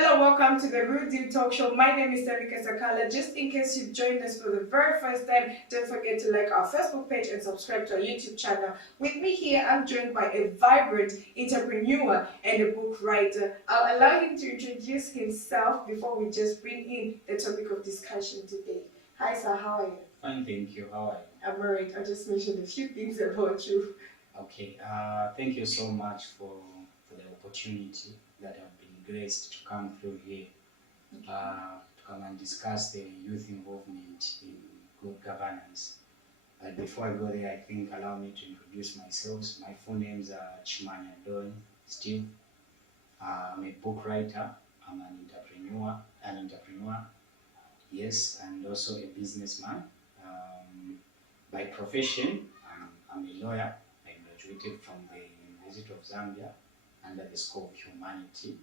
Hello, welcome to the Real Deal Talk Show. My name is Tamika Sakala. Just in case you've joined us for the very first time, don't forget to like our Facebook page and subscribe to our YouTube channel. With me here, I'm joined by a vibrant entrepreneur and a book writer. I'll allow him to introduce himself before we just bring in the topic of discussion today. Hi, sir. How are you? Fine, thank you. How are you? I'm alright. I just mentioned a few things about you. Okay, thank you so much for the opportunity that I've been graced to come through here to come and discuss the youth involvement in good governance. But before I go there, I think allow me to introduce myself. My full names are Chimanya Don Steve. I'm a book writer. I'm an entrepreneur, yes, and also a businessman. By profession, I'm a lawyer. I graduated from the University of Zambia under the School of Humanity.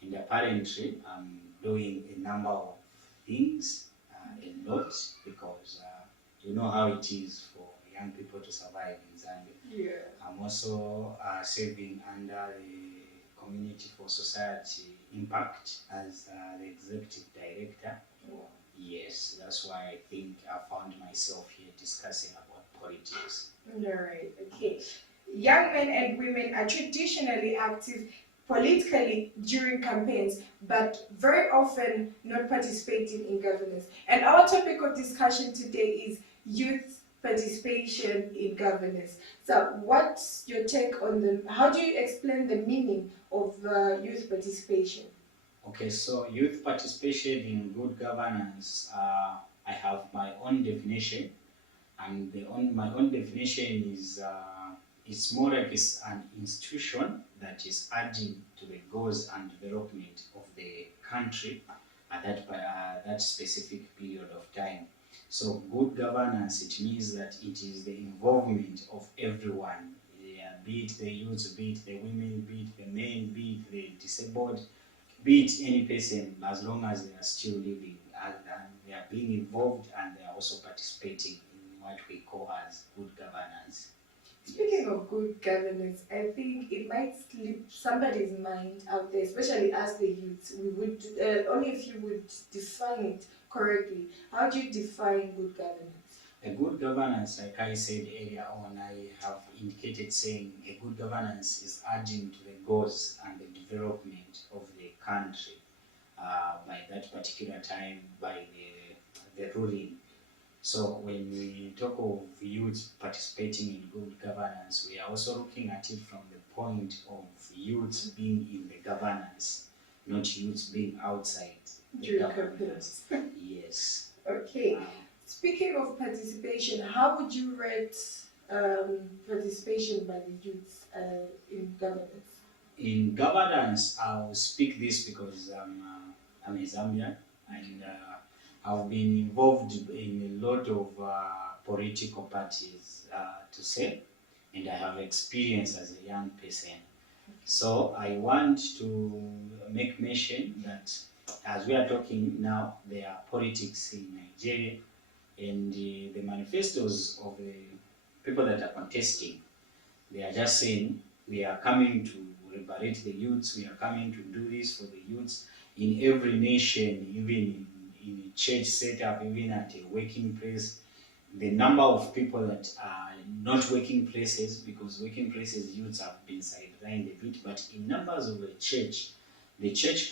And apparently, I'm doing a number of things, a lot, because you know how it is for young people to survive in Zambia. Yeah. I'm also serving under the Community for Society Impact as the executive director. Wow. Yes, that's why I think I found myself here discussing about politics. Alright, okay. Young men and women are traditionally active politically during campaigns, but very often not participating in governance. And our topic of discussion today is youth participation in governance. So, what's your take on how do you explain the meaning of youth participation? Okay, so youth participation in good governance, I have my own definition, and my own definition is it's more like it's an institution that is adding to the goals and development of the country at that specific period of time. So good governance, it means that it is the involvement of everyone, yeah, be it the youth, be it the women, be it the men, be it the disabled, be it any person, as long as they are still living and they are being involved and they are also participating in what we call as good governance. Speaking of good governance, I think it might slip somebody's mind out there, especially as the youth. We would only if you would define it correctly. How do you define good governance? A good governance, like I said earlier on, I have indicated saying a good governance is adding to the goals and the development of the country by that particular time, by the ruling. So when we talk of youth participating in good governance, we are also looking at it from the point of youth being in the governance, not youth being outside the During governance. campaigns. Yes. Okay. Speaking of participation, how would you rate participation by the youth in governance? In governance, I'll speak this because I'm a Zambian and I've been involved in a lot of political parties to say, and I have experience as a young person. So I want to make mention that as we are talking now, there are politics in Nigeria, and the manifestos of the people that are contesting, they are just saying we are coming to liberate the youths, we are coming to do this for the youths in every nation, even in a church setup, even at a working place. The number of people that are not working places, because working places youths have been sidelined a bit, but in numbers of the church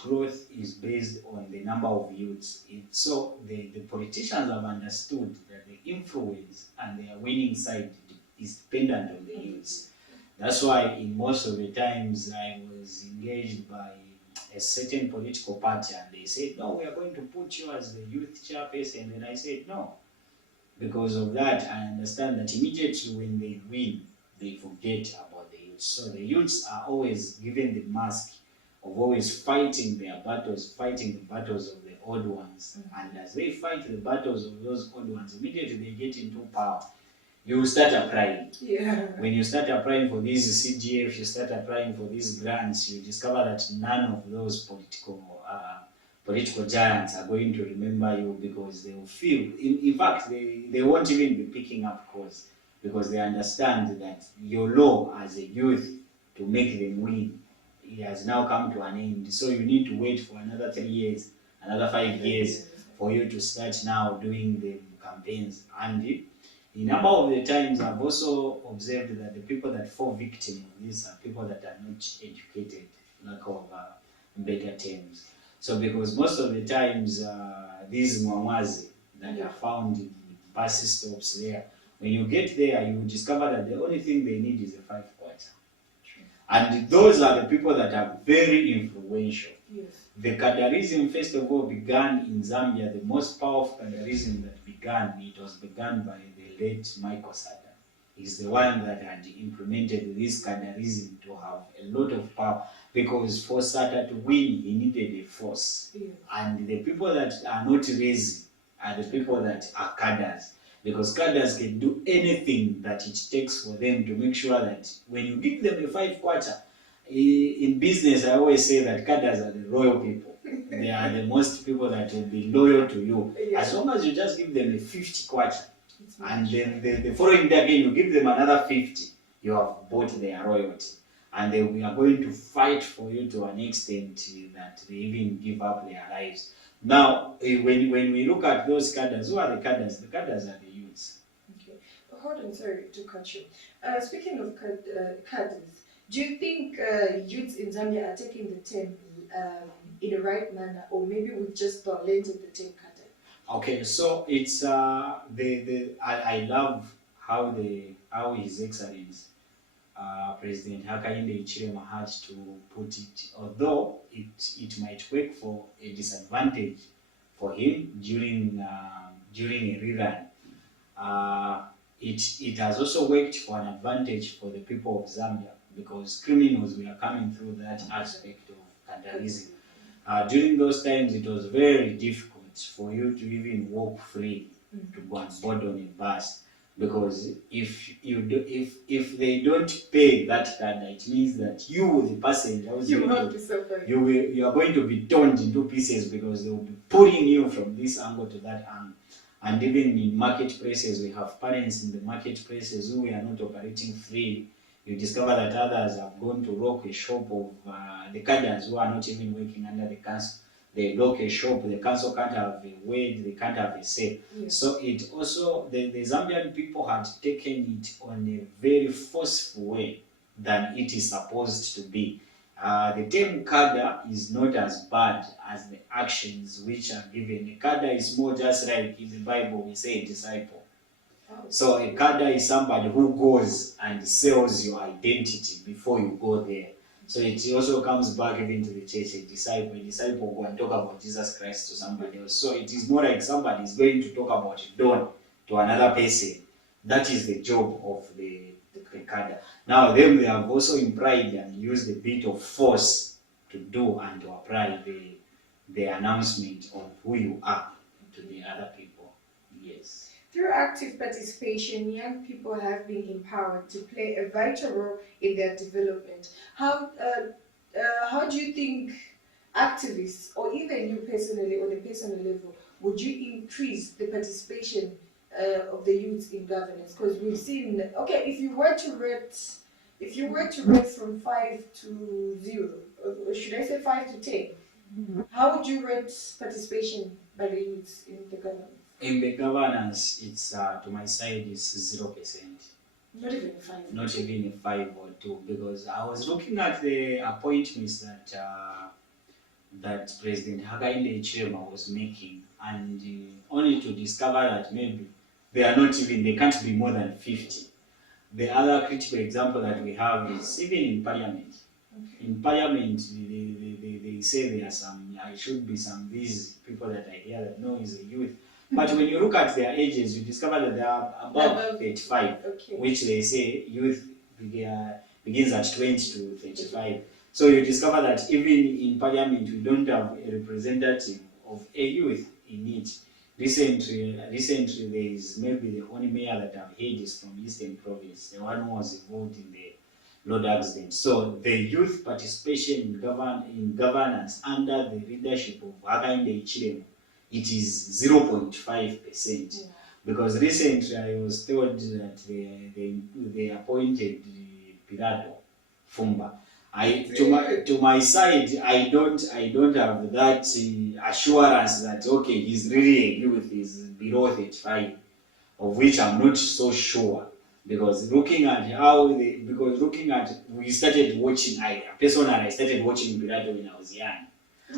growth is based on the number of youths. So the politicians have understood that the influence and their winning side is dependent on the youths. That's why in most of the times I was engaged by a certain political party and they said, no, we are going to put you as the youth chairperson. And I said, no. Because of that, I understand that immediately when they win, they forget about the youth. So the youths are always given the mask of always fighting their battles, fighting the battles of the old ones. And as they fight the battles of those old ones, immediately they get into power. You start applying. Yeah. When you start applying for these CGF, you start applying for these grants, you discover that none of those political giants are going to remember you because they will feel, in fact, they won't even be picking up calls because they understand that your law as a youth to make them win it has now come to an end. So you need to wait for another 3 years, another 5 years for you to start now doing the campaigns. And a number of the times I've also observed that the people that fall victim of this are people that are not educated, lack of better terms. So because most of the times these mwamwazi that are found in bus stops there, when you get there, you will discover that the only thing they need is a 5 quarter. And those are the people that are very influential. Yes. The Kadarism, first of all, began in Zambia. The most powerful Kadarism that began, it was begun by the late Michael Sata. He's the one that had implemented this Kadarism to have a lot of power, because for Sata to win, he needed a force. Yes. And the people that are not lazy are the people that are cadres, because cadres can do anything that it takes for them to make sure that when you give them a 5 quarter, in business I always say that cadres are the loyal people. They are the most people that will be loyal to you. Yes. As long as you just give them a 50 quarter, and then the following day again you give them another 50, you have bought their loyalty. And we are going to fight for you to an extent that they even give up their lives. Now, when we look at those cadres, who are the cadres? The cadres are the youths. Okay. Hold on, sorry to cut you. Speaking of cadres, do you think youths in Zambia are taking the term in the right manner, or maybe we've just violated the term cadre? Okay, so it's I love how His Excellency President Hakainde Hichilema had to put it, although it might work for a disadvantage for him during a rerun. It has also worked for an advantage for the people of Zambia, because criminals were coming through that aspect of Kadarism. During those times, it was very difficult for you to even walk free to go and board on a bus, because if they don't pay that card, it means that you, the passenger, you are going to be torn into pieces, because they will be pulling you from this angle to that angle. And even in marketplaces, we have parents in the marketplaces who are not operating free. You discover that others have gone to lock a shop of the cadres who are not even working under the council. They lock a shop, the council can't have a word, they can't have a say. Yes. So it also, the Zambian people had taken it on a very forceful way than it is supposed to be. The term kada is not as bad as the actions which are given. A kada is more just like in the Bible we say a disciple. So a kada is somebody who goes and sells your identity before you go there. So it also comes back even to the church. A disciple go and talk about Jesus Christ to somebody else. So it is more like somebody is going to talk about Don to another person. That is the job of the kada. Now them, they have also implied and used a bit of force to do and to apply the announcement of who you are to the other people. Yes. Through active participation, young people have been empowered to play a vital role in their development. How do you think activists, or even you personally, on a personal level, would you increase the participation of the youth in governance? Because we've seen, okay, if you were to rate from 5 to 0, or should I say 5 to 10, how would you rate participation by the youth in the government? In the governance, it's to my side, it's 0%. Not even a 5. Not even a 5 or 2, because I was looking at the appointments that President Hakainde Hichilema was making, and only to discover that maybe they can't be more than 50. The other critical example that we have is even in Parliament. Okay. In Parliament, they say there should be these people that I hear that know is a youth. But when you look at their ages, you discover that they are above 35, okay, which they say youth begins at 20 to 35. So you discover that even in Parliament, we don't have a representative of a youth in it. Recently, there is maybe the only mayor that I've heard is from Eastern Province, the one who was involved in the road accident. So the youth participation in governance under the leadership of Hakainde Hichilema, it is 0.5%. Yeah. Because recently I was told that they appointed Pilato Fumba, To my side, I don't have that assurance that okay, he's really a youth, he's below 35, of which I'm not so sure. Because looking at we started watching, personally I started watching Birato when I was young.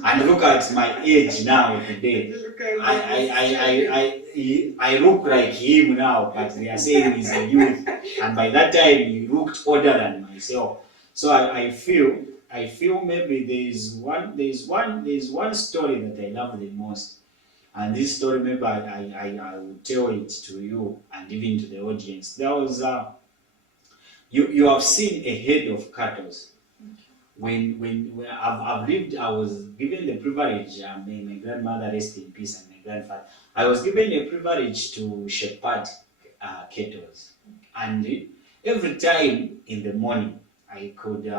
And look at my age now today. I look like him now, but they are saying he's a youth. And by that time he looked older than myself. So I feel maybe there's one story that I love the most. And this story, maybe I will tell it to you and even to the audience. There was you have seen a head of cattle. When I've lived, I was given the privilege. May my grandmother rest in peace, and my grandfather. I was given the privilege to shepherd cattle, and every time in the morning I could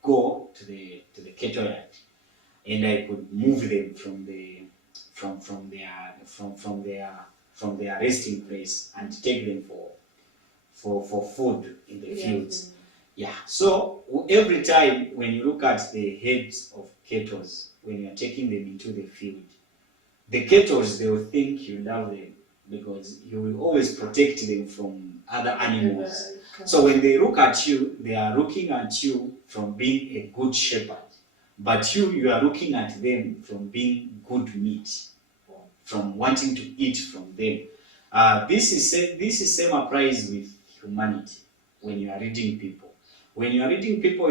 go to the cattle yard, and I could move them from their resting place and take them for food in the fields. Yeah. So every time when you look at the heads of cattle, when you're taking them into the field, the cattle, they will think you love them because you will always protect them from other animals. So when they look at you, they are looking at you from being a good shepherd. But you are looking at them from being good meat, from wanting to eat from them. This is same applies with humanity. When you are reading people,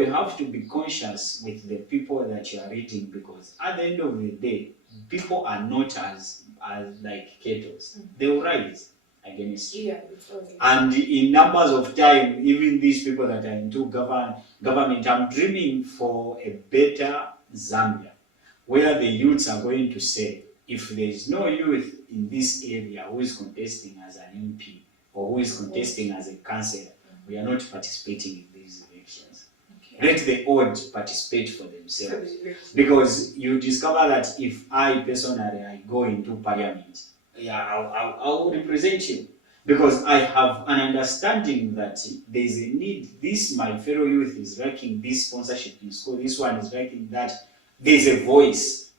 you have to be conscious with the people that you are reading, because at the end of the day, people are not as like cattle. They will rise against you. And in numbers of time, even these people that are into government, I'm dreaming for a better Zambia, where the youths are going to say, if there is no youth in this area who is contesting as an MP or who is contesting as a councillor, we are not participating in these elections. Let the old participate for themselves. Because you discover that if I personally go into parliament, I will represent you. Because I have an understanding that there is a need. This, my fellow youth, is lacking this sponsorship in school. This one is lacking that. There is a voice.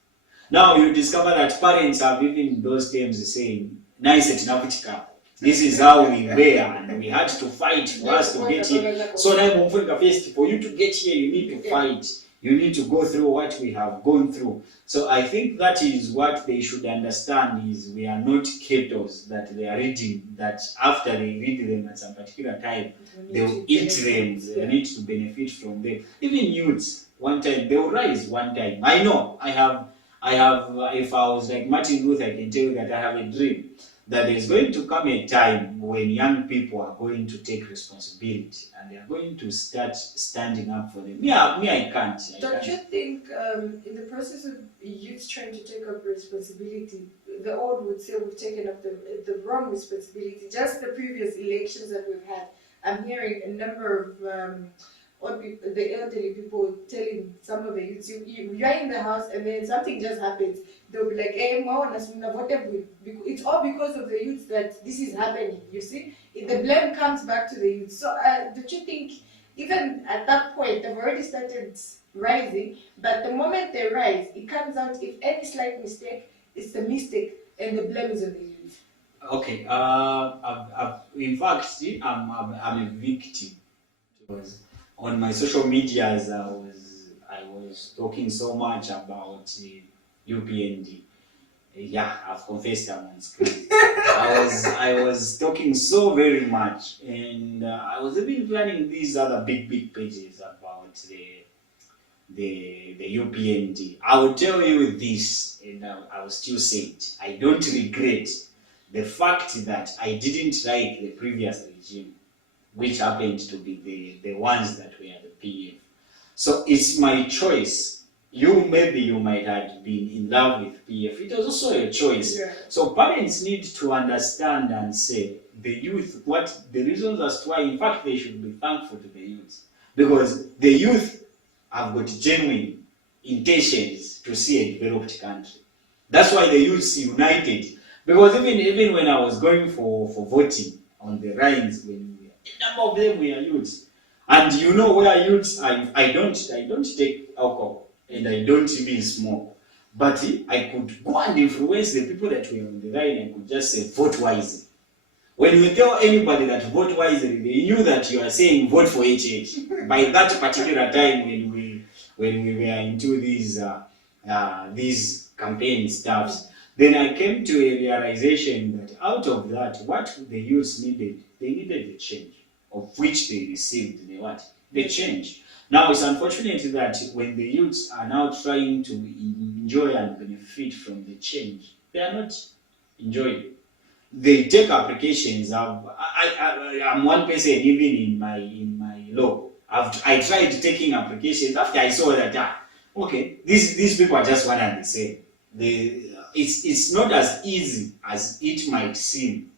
Now you discover that parents have even in those terms saying, "Nice at Navitica. This is how we were, and we had to fight for us to get here. So now, for you to get here, you need to fight. You need to go through what we have gone through." So I think that is what they should understand, is we are not cattle that they are reading, that after they read them at some particular time, they will eat them, they need to benefit from them. Even youths, one time, they will rise one time. I know, I have, if I was like Martin Luther, I can tell you that I have a dream that there's going to come a time when young people are going to take responsibility and they are going to start standing up for them. I can't. Don't you think in the process of youth trying to take up responsibility, the old would say we've taken up the wrong responsibility? Just the previous elections that we've had, I'm hearing a number of the elderly people telling some of the youths, you're in the house and then something just happens. They'll be like, hey, whatever. It's all because of the youth that this is happening, you see? The blame comes back to the youth. So don't you think, even at that point, they've already started rising, but the moment they rise, it comes out, if any slight mistake, it's a mistake, and the blame is on the youth. Okay, in fact, I'm a victim. Because on my social medias, I was talking so much about UPND. Yeah, I've confessed I'm on screen. I was talking so very much, and I was even planning these other big pages about the UPND. I will tell you this, and I will still say it. I don't regret the fact that I didn't like the previous regime, which happened to be the ones that were the PF. So it's my choice. Maybe you might have been in love with PF. It was also a choice. Yeah. So parents need to understand and say, the youth, what the reasons as to why, in fact, they should be thankful to the youth. Because the youth have got genuine intentions to see a developed country. That's why the youth united. Because even when I was going for voting on the lines, when a number of them were youths. And you know where youths, I don't take alcohol and I don't even smoke. But I could go and influence the people that were on the line and could just say vote wisely. When you tell anybody that vote wisely, they knew that you are saying vote for HH. By that particular time when we were into these campaign stuffs, then I came to a realization that out of that, what the youths needed, they needed the change, of which they received the what? The change. Now it's unfortunate that when the youths are now trying to enjoy and benefit from the change, they are not enjoying. They take applications. I'm one person even in my law. I tried taking applications after I saw that okay, these people are just one and the same. It's not as easy as it might seem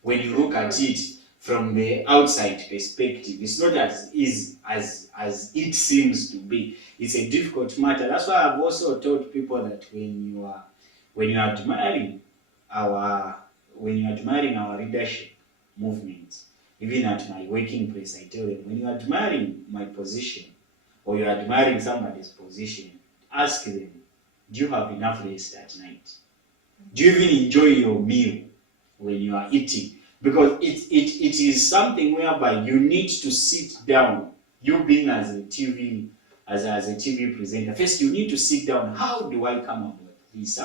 when you look at it from the outside perspective. It's not as easy as it seems to be. It's a difficult matter. That's why I've also told people that when you are admiring our leadership movement, even at my working place, I tell them, when you're admiring my position or you're admiring somebody's position, ask them, do you have enough rest at night? Do you even enjoy your meal when you are eating? Because it is something whereby you need to sit down. You being as a TV presenter, first you need to sit down. How do I come up with this?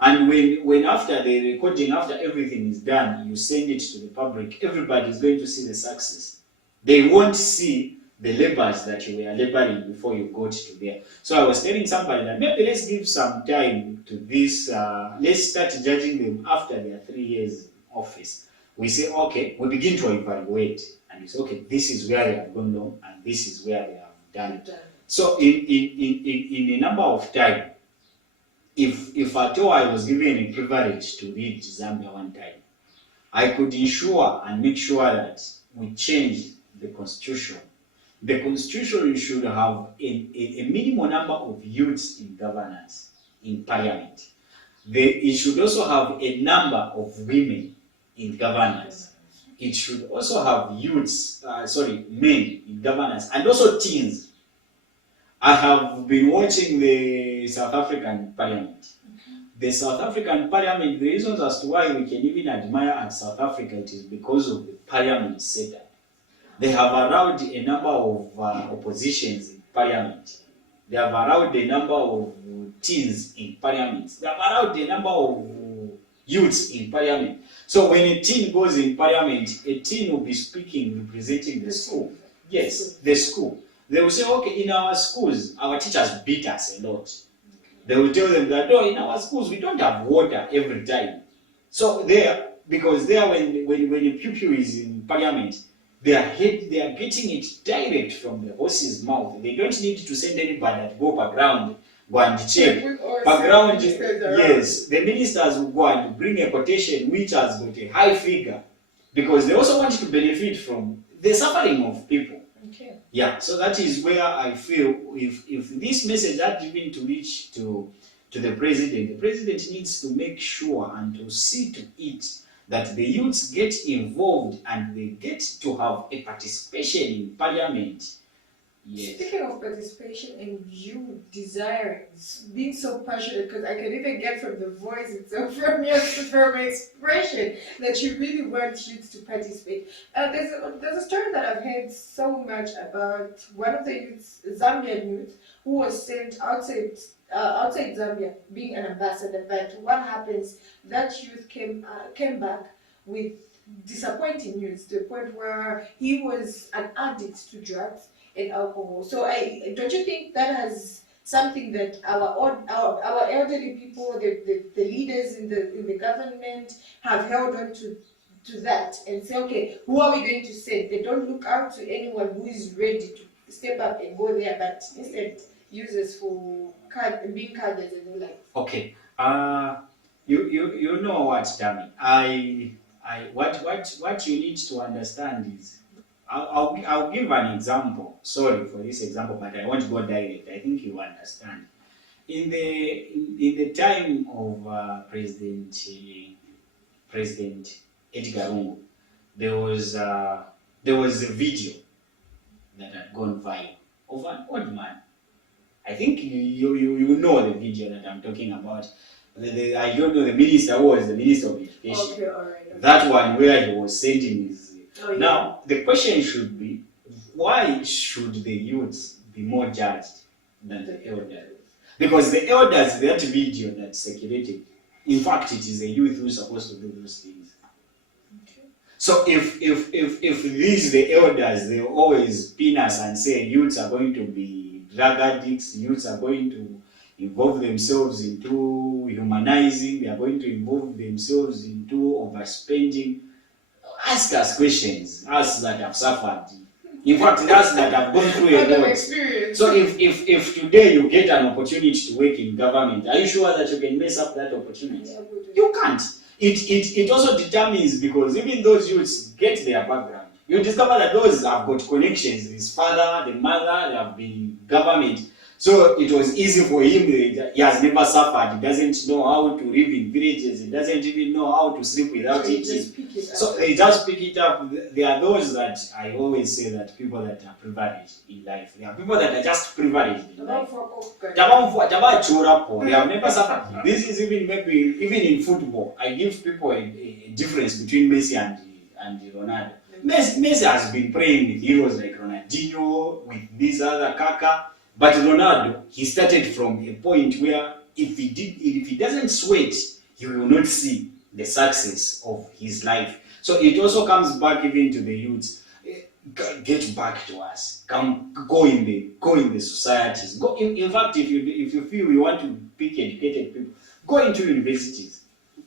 And when after the recording, after everything is done, you send it to the public, everybody is going to see the success. They won't see the labors that you were laboring before you got to there. So I was telling somebody that maybe let's give some time to this, let's start judging them after their 3 years in office. We say, okay, we begin to evaluate, and we say, okay, this is where they have gone wrong, and this is where they have done it. So in a number of time, if at all I was given a privilege to lead Zambia one time, I could ensure and make sure that we change the constitution. The constitution should have a minimum number of youths in governance, in parliament. It should also have a number of women in governance. It should also have men in governance, and also teens. I have been watching the South African Parliament. The South African Parliament, the reasons as to why we can even admire at South Africa, it is because of the Parliament setup. They have allowed a number of oppositions in Parliament. They have allowed a number of teens in Parliament. They have allowed a number of youths in Parliament. So when a teen goes in Parliament, a teen will be speaking, representing the school. Yes, the school. They will say, okay, in our schools, our teachers beat us a lot. They will tell them that, in our schools, we don't have water every time. So because when a pupil is in Parliament, they are getting it direct from the horse's mouth. They don't need to send anybody to go background, go and check. Background, yes, the ministers will go and bring a quotation which has got a high figure, because they also want to benefit from the suffering of people. Okay. Yeah, so that is where I feel if this message had even to reach to the president needs to make sure and to see to it that the youths get involved and they get to have a participation in parliament. Yes. Speaking of participation and you desiring, being so passionate, because I can even get from the voice itself, from your expression, that you really want youth to participate. There's a story that I've heard so much about one of the youths, Zambian youth, who was sent outside Zambia, being an ambassador. But what happens? That youth came back with disappointing news, to the point where he was an addict to drugs and alcohol. So don't you think that has something that our elderly people, the leaders in the government have held on to that and say, okay, who are we going to send? They don't look out to anyone who is ready to step up and go there, but instead use us for being cadres and all that. Okay. You know what, Tammy? What you need to understand is, I'll give an example. Sorry for this example, but I won't go direct. I think you understand. In the time of President Edgar Lungu, there was a video that had gone viral of an old man. I think you know the video that I'm talking about. I don't know the minister who was the minister of education. Okay, all right. Okay. That one where he was sending his. Oh, yeah. Now the question should be, why should the youths be more judged than the elders? Because the elders, that video that circulated, in fact, it is the youth who is supposed to do those things. Okay. So if these the elders, they always pin us and say youths are going to be drug addicts, youths are going to involve themselves into humanizing, they are going to involve themselves into overspending. Ask us questions, us that have suffered. In fact, us that have gone through a lot. Experience. So if today you get an opportunity to work in government, are you sure that you can mess up that opportunity? Yeah, You can't. It also determines, because even those youths get their background. You discover that those have got connections. His father, the mother, they have been in government. So it was easy for him. He has never suffered. He doesn't know how to live in villages. He doesn't even know how to sleep without eating. So they just pick it up. There are those that I always say that people that are privileged in life. There are people that are just privileged in life. They have never suffered. This is even maybe even in football. I give people a difference between Messi and Ronaldo. Messi has been playing with heroes like Ronaldinho, with this other Kaka. But Ronaldo, he started from a point where if he doesn't sweat, he will not see the success of his life. So it also comes back even to the youths. Get back to us. Go in the societies. Go in fact, if you feel you want to pick educated people, go into universities.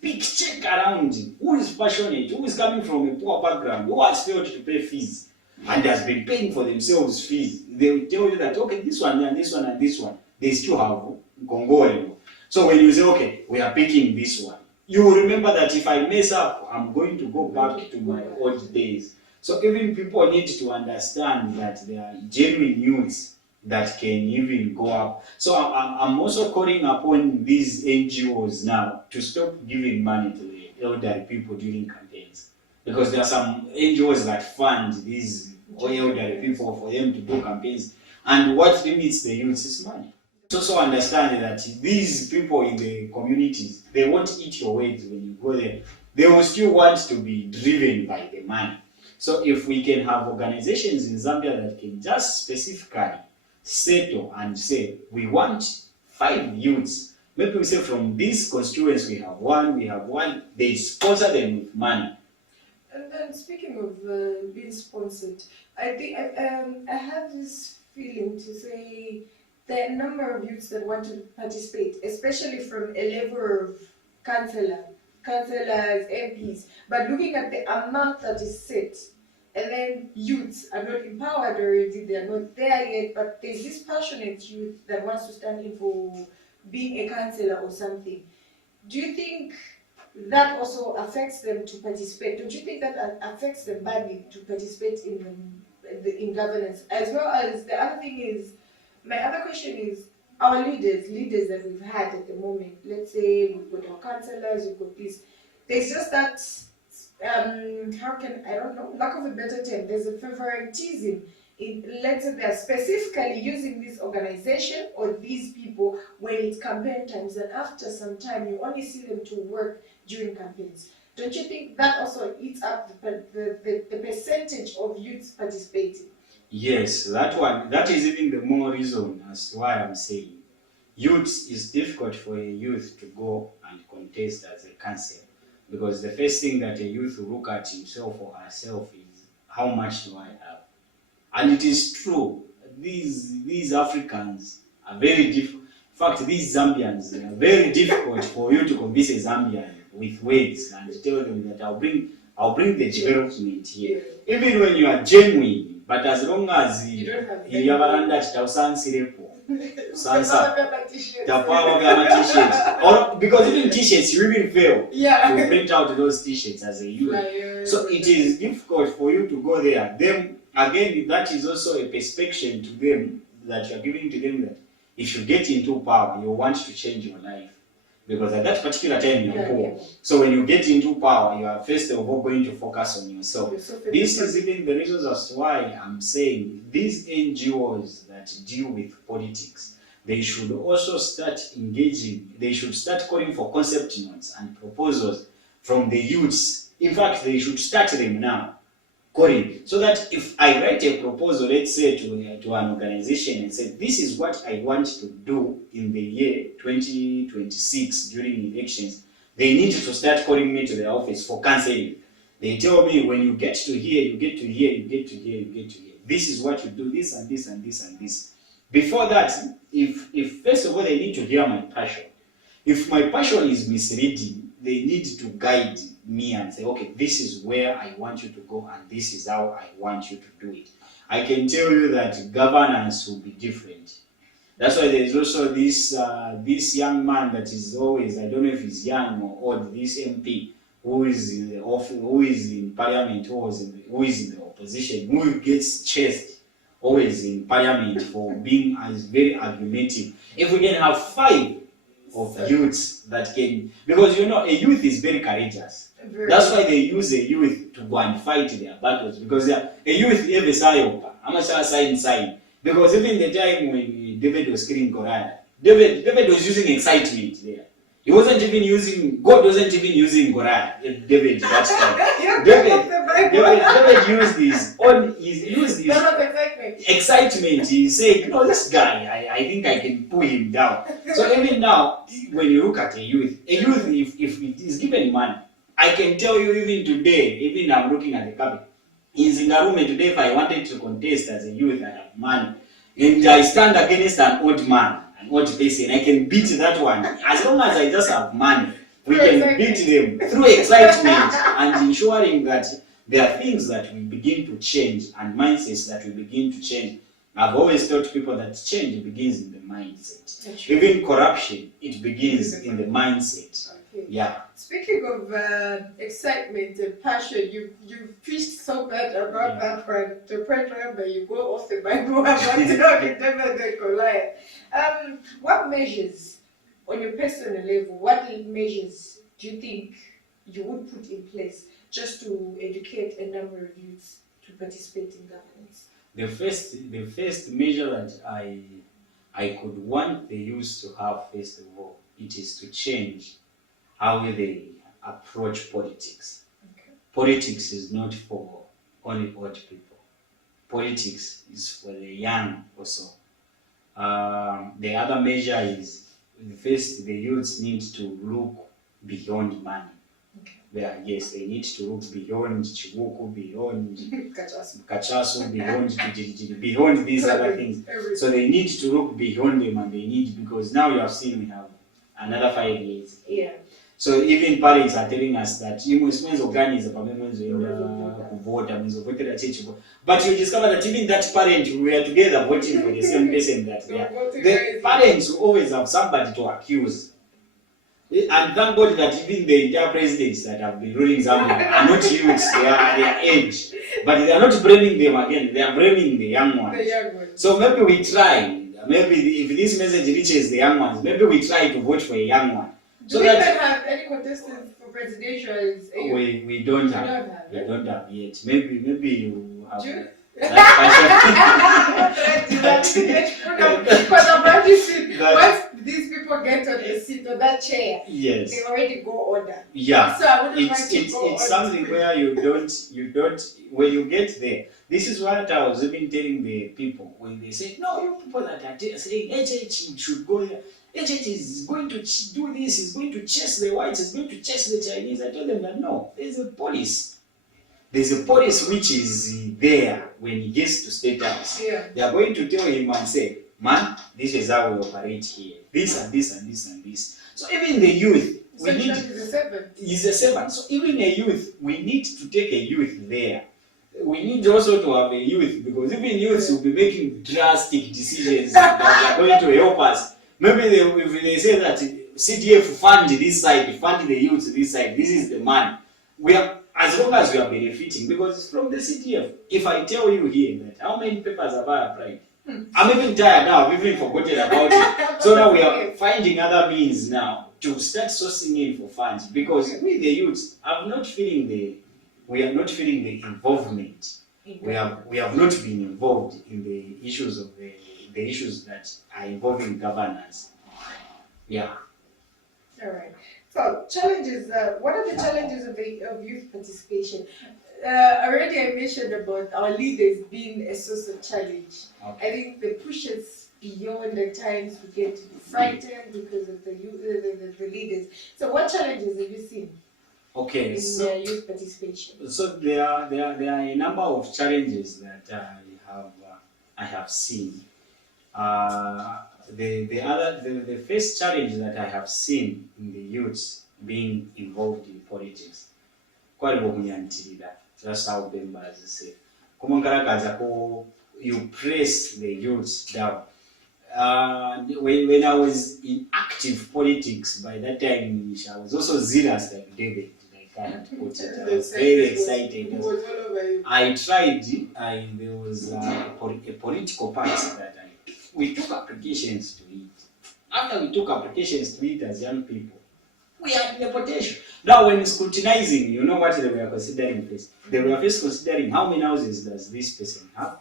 Check around who is passionate, who is coming from a poor background, who has failed to pay fees and has been paying for themselves fees. They will tell you that, okay, this one and this one and this one, they still have Congo. So when you say, okay, we are picking this one, you will remember that if I mess up, I'm going to go back to my old days. So even people need to understand that there are genuine youths that can even go up. So I'm also calling upon these NGOs now to stop giving money to the elderly people during campaigns. Because there are some NGOs that fund these elderly people for them to do campaigns. And what limits the youth is money. Also understand that these people in the communities, they won't eat your words when you go there. They will still want to be driven by the money. So if we can have organizations in Zambia that can just specifically settle and say, we want 5 youths. Maybe we say from this constituency we have one, they sponsor them with money. And speaking of being sponsored, I think I have this feeling to say the number of youths that want to participate, especially from a level of councillors, MPs, but looking at the amount that is set, and then youths are not empowered already, they are not there yet, but there's this passionate youth that wants to stand in for being a councillor or something. Do you think that also affects them to participate? Don't you think that affects them badly to participate in governance? As well as the other thing is, my other question is, our leaders that we've had at the moment, let's say we've got our councillors, we've got this, there's just that, lack of a better term, there's a favoritism. Let's say they're specifically using this organization or these people when it's campaign times, and after some time you only see them to work during campaigns. Don't you think that also eats up the percentage of youths participating? Yes, that is even the more reason as to why I'm saying youth is difficult for a youth to go and contest as a councillor, because the first thing that a youth will look at himself or herself is, how much do I have? And it is true, these Africans are very difficult. In fact, these Zambians are very difficult for you to convince a Zambian with words and tell them that I'll bring the development here. Even when you are genuine, but as long as you have a t-shirts, or because even t-shirts you even fail to print out those t-shirts as a youth. So it is difficult for you to go there. Then again, that is also a perspective to them that you are giving to them, that if you get into power, you want to change your life. because at that particular time you're Yeah, poor. yeah. So when you get into power, you are first of all going to focus on yourself. This is even the reasons as to why I'm saying these NGOs that deal with politics, they should also start engaging, they should start calling for concept notes and proposals from the youths. In fact, they should start them now, calling, so that if I write a proposal, let's say to an organization and say, this is what I want to do in the year 2026 during elections, they need to start calling me to their office for counseling. They tell me, when you get to here, you get to here, you get to here, you get to here. This is what you do, this and this and this and this. Before that, if first of all they need to hear my passion. If my passion is misleading, they need to guide me and say, okay, this is where I want you to go and this is how I want you to do it. I can tell you that governance will be different. That's why there is also this young man that is always, I don't know if he's young or old, this MP who is in the office, who is in parliament, who is in the opposition, who gets chased always in parliament for being as very argumentative. If we can have 5 of youths that can, because you know a youth is very courageous. That's why they use a youth to go and fight their battles, because a youth have a sign, sign. Because even the time when David was killing Goliath, David was using excitement there. He wasn't even using, God wasn't even using Goliath, David that time. David used his own, excitement. He said, you know, this guy, I think I can pull him down. So even now, when you look at a youth, if it is given money, I can tell you even today, even I'm looking at the carpet, in Zingarume today, if I wanted to contest as a youth, I have money, and I stand against an old man, an old person, I can beat that one. As long as I just have money, we can beat them through excitement and ensuring that there are things that will begin to change and mindsets that will begin to change. I've always told people that change begins in the mindset. Even corruption, it begins in the mindset. Okay. Yeah. Speaking of excitement and passion, you preached so bad about that one. The point where you go off the Bible about David and Goliath. What measures, on your personal level, what measures do you think you would put in place just to educate a number of youths to participate in governance? The first measure that I could want the youth to have, first of all, it is to change how they approach politics. Okay. Politics is not for only old people. Politics is for the young also. The other measure is, first, the youths need to look beyond money. Okay. Yes, they need to look beyond Chibuku, beyond Kachasu, beyond Kijiji, beyond these other things. So they need to look beyond them, and they need, because now you have seen we have another 5 years. Yeah. So even parents are telling us that mwezi organize kuvota, but you discover that even that parent, we are together voting for the same person that they are. The parents always have somebody to accuse. And thank God that even the entire presidents that have been ruling Zambia are not youths, they are at their age. But they are not blaming them again, they are blaming the young ones. So maybe we try, maybe if this message reaches the young ones, maybe we try to vote for a young one. Do we even have any contestants for presidential? We don't have. We don't have yet. Maybe you have. Because I'm already seeing once these people get on the seat or that chair, yes, they already go order. Yeah. So I wouldn't mind to go it's something where you don't when you get there. This is what I was even telling the people when they say, no, you people that are saying HH should go there. HH is going to do this, is going to chase the whites, is going to chase the Chinese. I told them that no, there's a police. There's a police which is there when he gets to State House. Yeah. They are going to tell him and say, man, this is how we operate here. This and this and this and this. So even the youth, we need. He's a servant. So even a youth, we need to take a youth there. We need also to have a youth, because even youths will be making drastic decisions that are going to help us. Maybe if they say that CDF fund this side, fund the youth this side, this is the man. We are, as long as we are benefiting, because it's from the CDF. If I tell you here that how many papers have I applied? I'm even tired now, I've even forgotten about it. So now we are finding other means now to start sourcing in for funds, because we the youth we are not feeling the involvement. We have not been involved in the issues of the issues that are involving governance. Yeah. All right. So challenges. What are the challenges of youth participation? Already I mentioned about our leaders being a source of challenge. Okay. I think the pushes beyond the times we get to be frightened because of the leaders. So what challenges have you seen Okay. in So youth participation? so there are a number of challenges that I have seen. The first challenge that I have seen in the youths being involved in politics, kwaliwo kunyantirira. That's how members say. Kumongaragaza ko you press the youths down. When I was in active politics, by that time I was also zealous like David. I can't put it. I was very excited. I tried. There was a political party that we took applications to it. After we took applications to it as young people, we had the potential. Now, when scrutinizing, you know what they were considering first? They were first considering how many houses does this person have?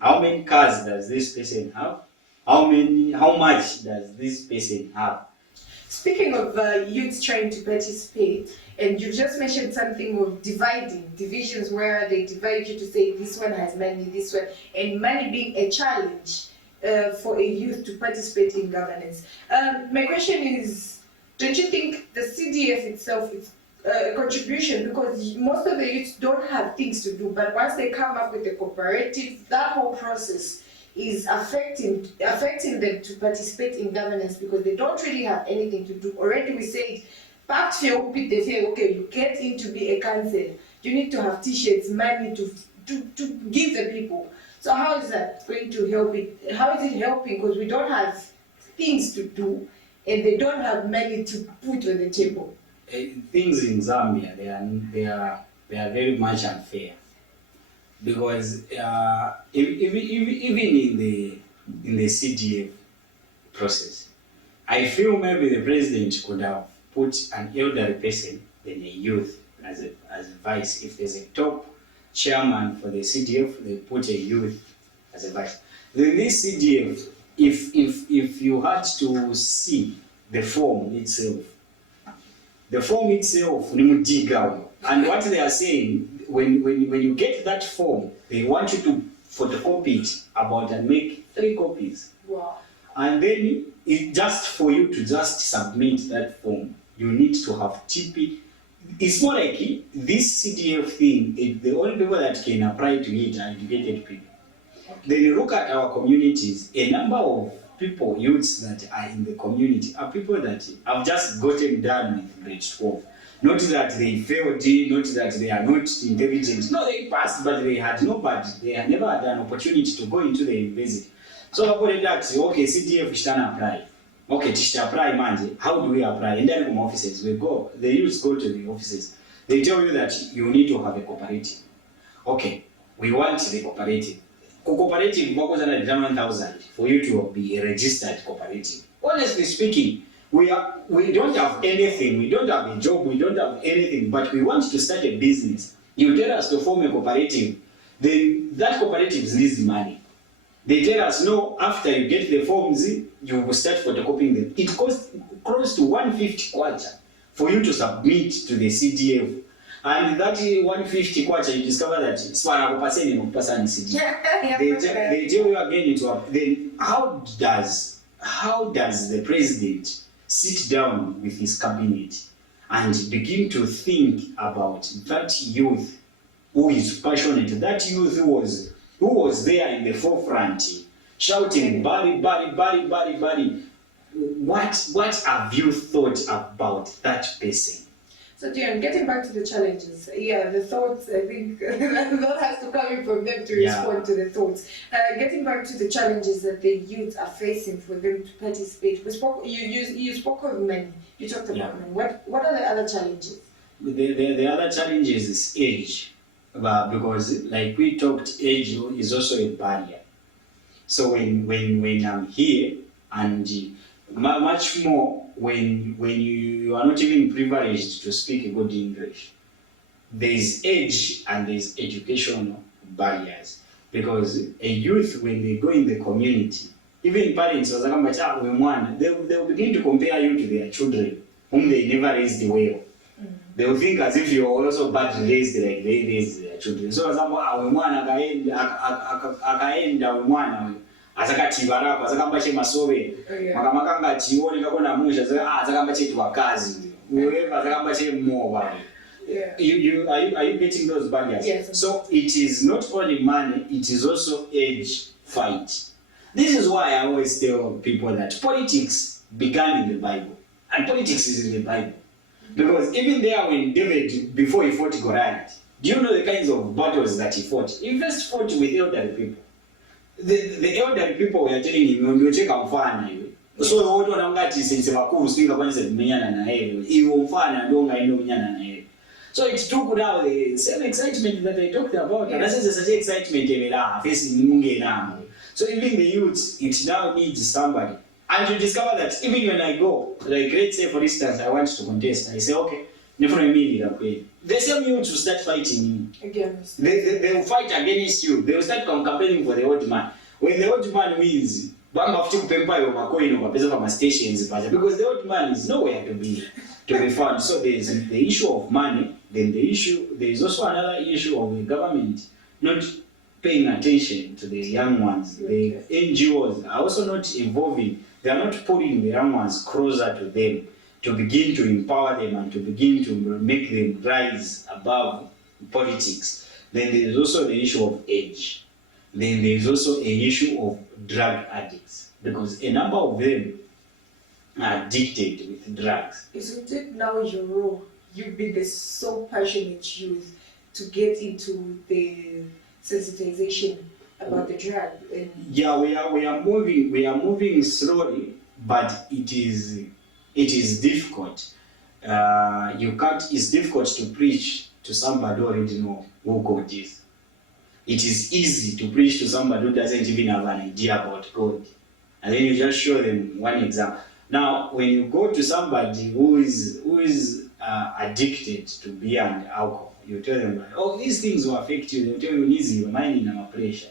How many cars does this person have? How much does this person have? Speaking of youths trying to participate, and you just mentioned something of divisions where they divide you to say this one has money, this one, and money being a challenge for a youth to participate in governance. My question is, don't you think the CDF itself is a contribution, because most of the youths don't have things to do, but once they come up with a cooperative, that whole process is affecting them to participate in governance because they don't really have anything to do. Already we said, okay, you get in to be a council, you need to have t-shirts, money to give the people. So how is that going to help it? How is it helping? Because we don't have things to do and they don't have money to put on the table. Things in Zambia, they are very much unfair, because even in the CDF process, I feel maybe the president could have put an elderly person than a youth as a vice. If there's a top chairman for the CDF, they put a youth as a vice. Then this CDF, if you had to see the form itself, ni mudiga. And what they are saying, when you get that form, they want you to photocopy it and make 3 copies. Wow. And then just for you to just submit that form, you need to have TP. It's more like this CDF thing, the only people that can apply to it are educated people. Then you look at our communities, a number of people, youths that are in the community, are people that have just gotten done with grade 12. Not that they failed, not that they are not intelligent. No, they passed, but they had they had never had an opportunity to go into the university. So about that, okay, CDF can apply. Okay, to apply, man, how do we apply? And then from offices, the youths go to the offices. They tell you that you need to have a cooperative. Okay, we want the cooperative. Cooperative works under 1,000 for you to be a registered cooperative. Honestly speaking, we don't have anything, we don't have a job, we don't have anything, but we want to start a business. You tell us to form a cooperative, then that cooperative needs money. They tell us, no, after you get the forms, you will start photocopying them. It costs close to 150 kwacha for you to submit to the CDF. And that 150 kwacha, you discover that it's 100% CDF. They tell you again, then how does the president sit down with his cabinet and begin to think about that youth who is passionate, that youth who was there in the forefront shouting, Bari, Bari, Bari, Bari, Bari. What have you thought about that person? So Dion, getting back to the challenges, the thoughts, I think that has to come in from them to respond to the thoughts. Getting back to the challenges that the youth are facing for them to participate, you spoke of money, you talked about money. What are the other challenges? The other challenges is age, because like we talked, age is also a barrier. So when I'm here, and much more when you are not even privileged to speak a good English, there is age and there is educational barriers, because a youth, when they go in the community, even parents they will begin to compare you to their children whom they never raised well. They will think as if you are also badly raised like they raised their children. So akaenda mwana asakatiba rako asakamba chemasowe makamaka chione kakona musha asakamba chitwa kazi wewe asakamba chemowa. Are you getting those barriers? Yes. So it is not only money, it is also age fight. This is why I always tell people that politics began in the Bible, and politics is in the Bible. Because even there, when David, before he fought Goliath, do you know the kinds of battles that he fought? He first fought with elderly people. The elderly people were telling him, "You check out fine." So what one ngati since bakuru singa kwanza kumenyana na yeye, hiyo mfano ndio ngaino kumenyana na yeye. So it took now the same excitement that I talked about. And that's such excitement facing mungenamo. So even the youth, it now needs somebody. And to discover that even when I go, like let's say for instance, I want to contest, I say, okay, the same youth will start fighting you. Against. They will fight against you. They will start campaigning for the old man. When the old man wins, because the old man is nowhere to be found. So there is the issue of money, then there is also another issue of the government not paying attention to the young ones. The NGOs are also not involving, they are not putting the young ones closer to them to begin to empower them and to begin to make them rise above politics. Then there is also the issue of age. Then there is also an issue of drug addicts, because a number of them are addicted with drugs. Isn't it now your role? You've been the so passionate youth to get into the sensitization about the drug. And yeah, we are moving slowly, but it is difficult. It's difficult to preach to somebody who already know who God is. It is easy to preach to somebody who doesn't even have an idea about God, and then you just show them one example. Now, when you go to somebody who is addicted to beer and alcohol, you tell them, oh, these things will affect you. They'll tell you, easy, your mind in our pressure.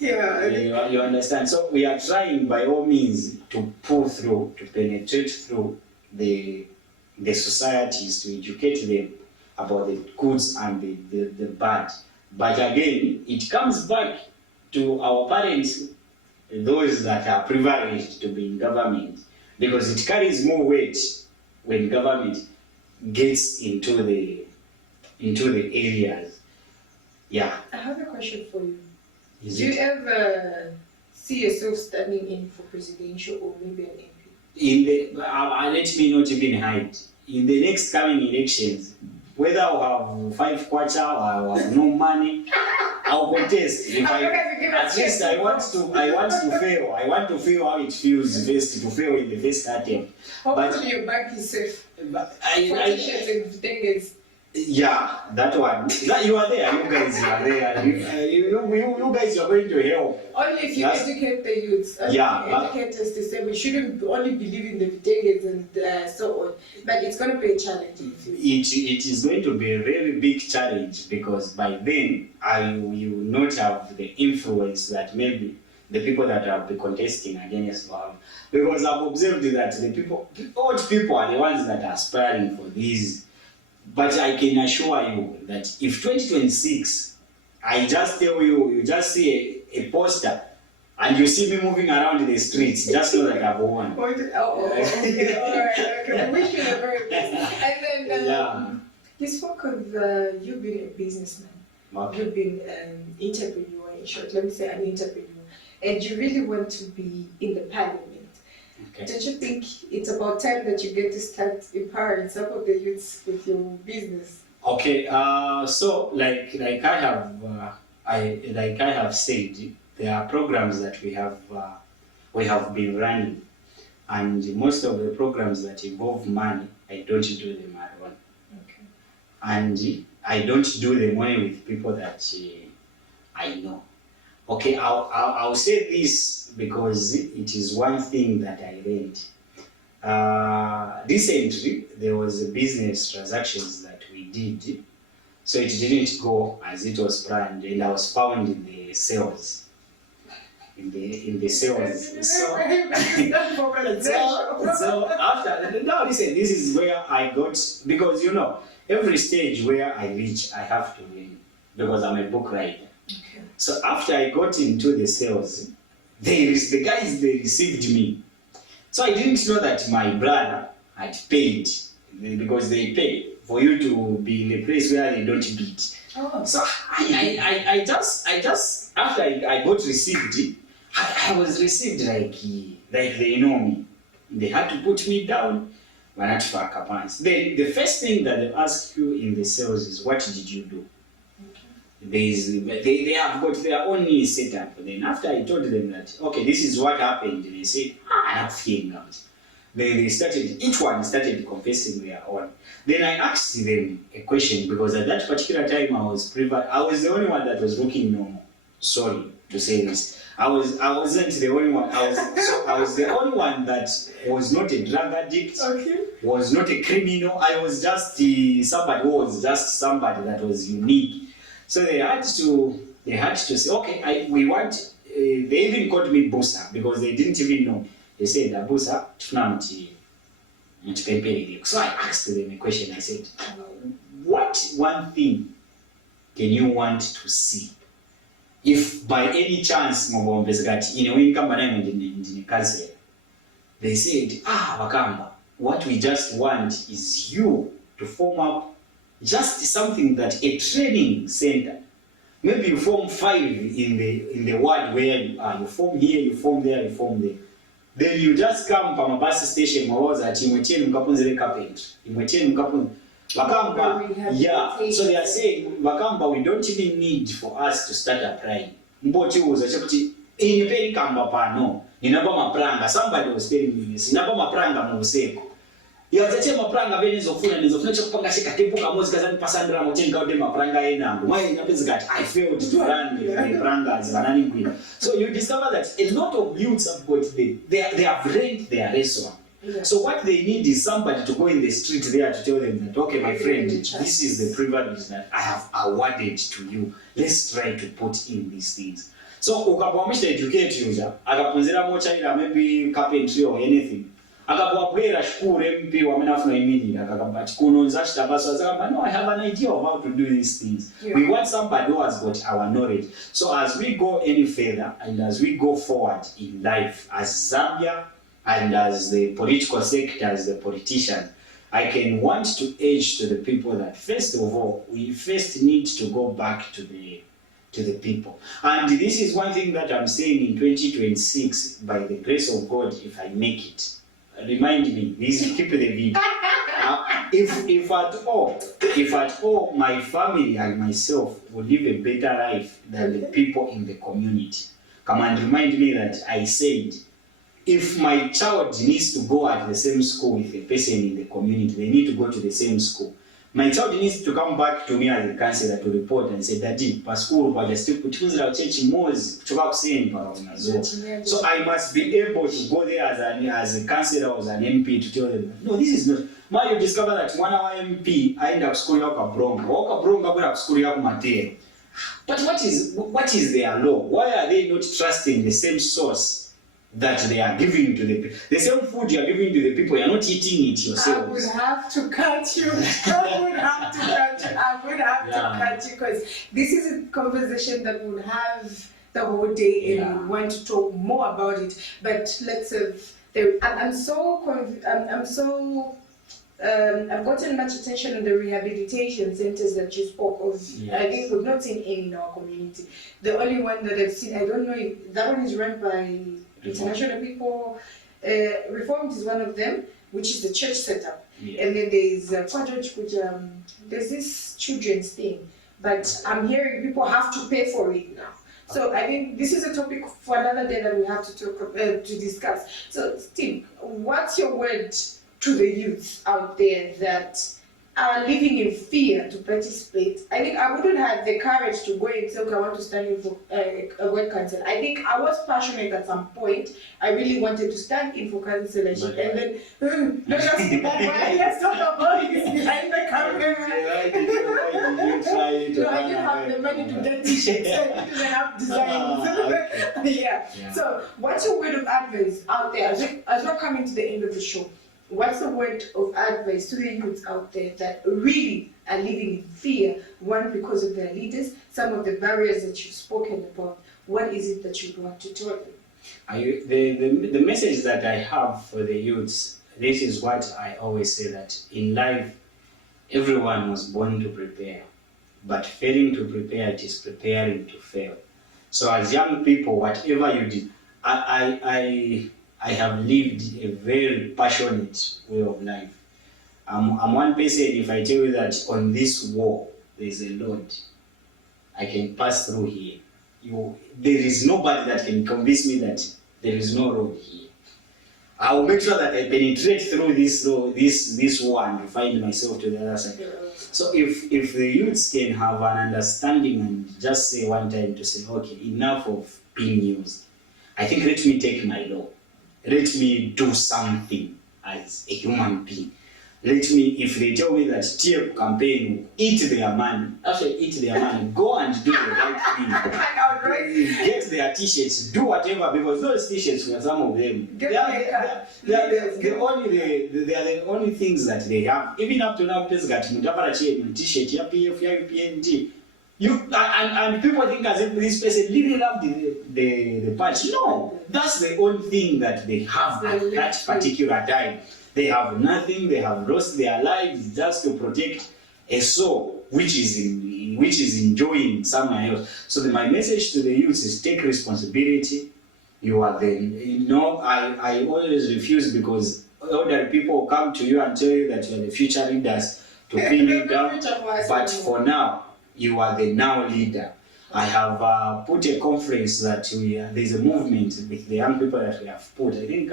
You understand? So we are trying by all means to pull through, to penetrate through the societies, to educate them about the goods and the bad. But again, it comes back to our parents, those that are privileged to be in government, because it carries more weight when government gets into the areas. Yeah. I have a question for you. Is Do you it ever see yourself standing in for presidential or maybe an MP? in the let me not even hide, in the next coming elections, whether I'll have 5 kwacha or I'll have no money, I'll contest. At least I want to fail. I want to feel how it feels first to fail in the first attempt. Hopefully your bank is safe. But Politicians and thing is. yeah, that one. You are there. You guys are there. You guys are going to help. Only if you educate the youths. Only if you educate us to say we shouldn't only believe in the Vitenges and so on. But it's going to be a challenge in the future. It is going to be a very big challenge, because by then you will not have the influence that maybe the people that have been contesting against will have. Because I've observed that old people are the ones that are aspiring for these. But I can assure you that if 2026, I just tell you, you just see a poster and you see me moving around the streets, just know that I've won. Okay, all right, okay. We wish you the very best. And then you spoke of you being a businessman. Okay. You've been an entrepreneur, in short, let me say an entrepreneur. And you really want to be in the parliament. Okay. Don't you think it's about time that you get to start empowering some of the youths with your business? Okay. So like I have said, there are programs that we have been running, and most of the programs that involve money, I don't do them alone. Okay. And I don't do them only with people that I know. Okay, I'll say this because it is one thing that I learned. Recently, there was a business transactions that we did, so it didn't go as it was planned, and I was found in the sales. In the sales. So after now, listen, this is where I got, because every stage where I reach, I have to win because I'm a book writer. Okay. So after I got into the sales, the guys, they received me. So I didn't know that my brother had paid, because they pay for you to be in a place where they don't beat. Oh. So I just after I got received, I was received like they know me. They had to put me down. Then the first thing that they ask you in the sales is, what did you do? They have got their own setup. Then after I told them that, okay, this is what happened, they said, nothing else. They started, each one started confessing their own. Then I asked them a question, because at that particular time I was the only one that was looking normal. Sorry to say this. I wasn't the only one. I was the only one that was not a drug addict, Okay. was not a criminal. I was just somebody who was just somebody that was unique. So they had to say, okay, we want. They even called me Busa, because they didn't even know. They said, Busa, so I asked them a question. I said, what one thing can you want to see? If by any chance they said, Bakamba, what we just want is you to form up just something, that a training center. Maybe you form 5 in the world where you are. You form here, you form there, you form there. Then you just come from a bus station that Bakamba, yeah. So they are saying, Bakamba, we don't even need for us to start applying. Somebody was telling me this. Yazache mapranga vene zofuna chokupanga shikatepo kamozi kazani pasandra motenga ode mapranga enango. Why ngapezikati I failed to run the prangas vanani ngwina. So you discover that a lot of youths have got they have rent their restaurant. Yeah. So what they need is somebody to go in the street there to tell them that, okay, my friend, this is the privilege that I have awarded to you. Let's try to put in these things. So ukapwamisha educate user, akapunzira mochaira maybe carpentry or anything. Akabwapwera shukuru MP wamenafuna immediately akakabati kunonza chitabaso akaba, no, I have an idea of how to do these things. Yeah. We want somebody who has got our knowledge. So as we go any further and as we go forward in life as Zambia and as the political sector, as the politician, I can want to urge to the people that first of all, we first need to go back to the people. And this is one thing that I'm saying in 2026, by the grace of God, if I make it. Remind me, keep the video. If at all my family and myself will live a better life than the people in the community, come and remind me that I said, if my child needs to go at the same school with a person in the community, they need to go to the same school. My child needs to come back to me as a counselor to report and say, Daddy, Pascal, so I must be able to go there as a counselor or as an MP to tell them, no, this is not. Now you discover that one hour MP, I end up schooling up a bronca. But what is their law? Why are they not trusting the same source that they are giving to the people? The same food you are giving to the people, you are not eating it yourself. I would have to cut you. Cut you because this is a conversation that would have the whole day and would want to talk more about it. But let's I've gotten much attention on the rehabilitation centers that you spoke of. Yes. I think we've not seen any in our community. The only one that I've seen, I don't know if that one is run by international people. Reformed is one of them, which is the church setup. Yeah. And then there's there's this children's thing. But I'm hearing people have to pay for it now. So I think this is a topic for another day that we have to talk to discuss. So Steve, what's your word to the youth out there that are living in fear to participate, I think I wouldn't have the courage to go and say, okay, I want to stand in for a word council. I think I was passionate at some point. I really wanted to stand in for councillorship, and then don't ask me that why. Let's talk about this behind the camera. Why did you try it? No, I didn't have the money to get t-shirts. I didn't even have designs. Yeah. Yeah. So, what's your word of advice out there as we're coming to the end of the show? What's the word of advice to the youths out there that really are living in fear? One, because of their leaders, some of the barriers that you've spoken about. What is it that you'd want to tell them? The message that I have for the youths, this is what I always say, that in life, everyone was born to prepare, but failing to prepare, it is preparing to fail. So as young people, whatever you did, I have lived a very passionate way of life. I'm one person, if I tell you that on this wall there's a Lord, I can pass through here. There is nobody that can convince me that there is no road here. I will make sure that I penetrate through this wall and find myself to the other side. So if the youths can have an understanding and just say one time to say, okay, enough of being used. I think let me take my law. Let me do something as a human being. Let me, if they tell me that TF campaign will eat their money, after eat their money, go and do the right thing. Get their t-shirts, do whatever, because those t-shirts were some of them. They are the only things that they have. Even up to now, please got t-shirt, ya PF, ya UPNG. And people think as if this person really loved the patch. No, that's the only thing that they have at that particular time. They have nothing. They have lost their lives just to protect a soul which is enjoying somewhere else. So my message to the youth is take responsibility. You are I always refuse, because older people come to you and tell you that you are the future leaders to pin you down. But for now, you are the now leader. I have put a conference that there's a movement with the young people that we have put. I think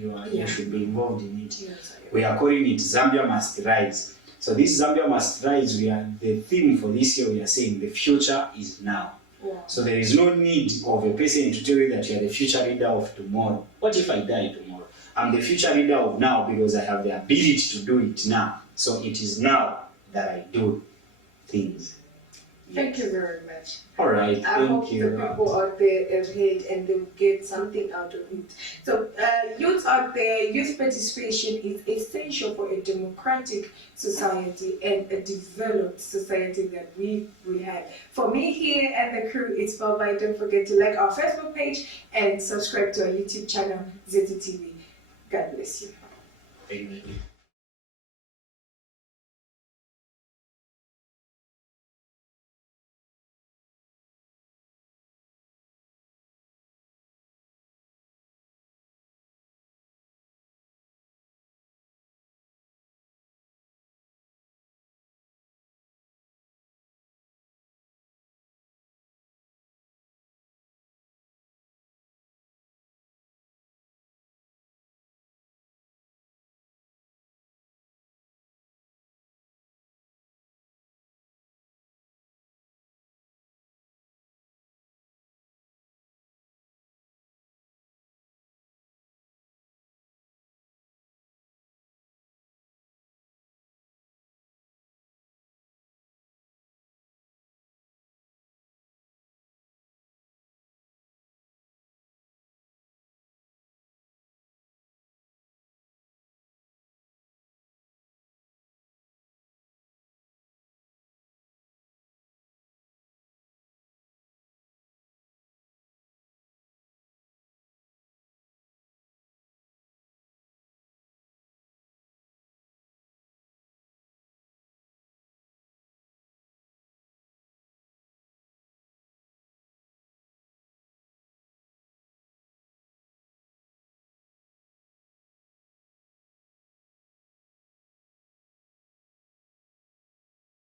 you should be involved in it. Yes, we are calling it Zambia Must Rise. So this Zambia Must Rise, the theme for this year, we are saying the future is now. Wow. So there is no need of a person to tell you that you are the future leader of tomorrow. What if I die tomorrow? I'm the future leader of now because I have the ability to do it now. So it is now that I do things. Thank you very much. All right, I hope the people out there have heard and they will get something out of it. So, youth out there, youth participation is essential for a democratic society and a developed society that we have. For me here and the crew, it's bye-bye. Don't forget to like our Facebook page and subscribe to our YouTube channel, ZTV. God bless you. Thank you.